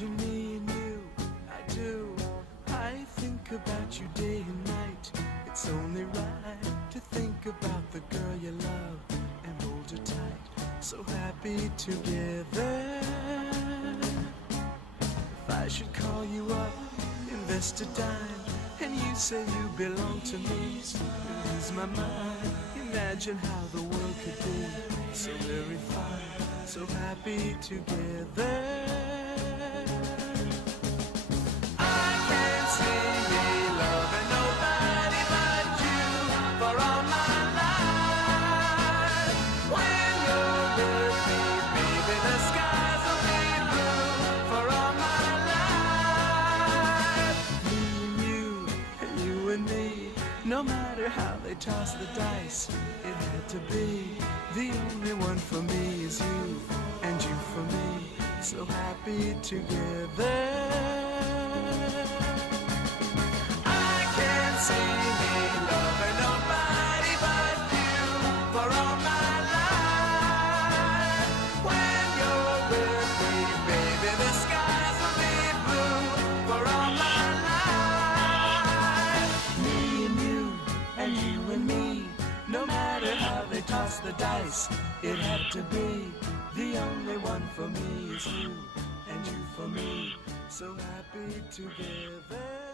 imagine me and you, I do. I think about you day and night. It's only right to think about the girl you love and hold her tight. So happy together. If I should call you up, invest a dime, and you say you belong to me, lose my mind. Imagine how the world could be so very fine, so happy together. I can't see me loving nobody but you for all my life. When you're with me, baby, the skies will be blue for all my life. Me and you and me, no matter how they toss the dice, it had to be. The only one for me is you, and you for me, so happy together. I can't see me loving nobody but you for all my life. When you're with me, baby, the skies will be blue for all my life. Me and me, no matter how they toss the dice, it had to be. The only one for me is you, and you for me, so happy together.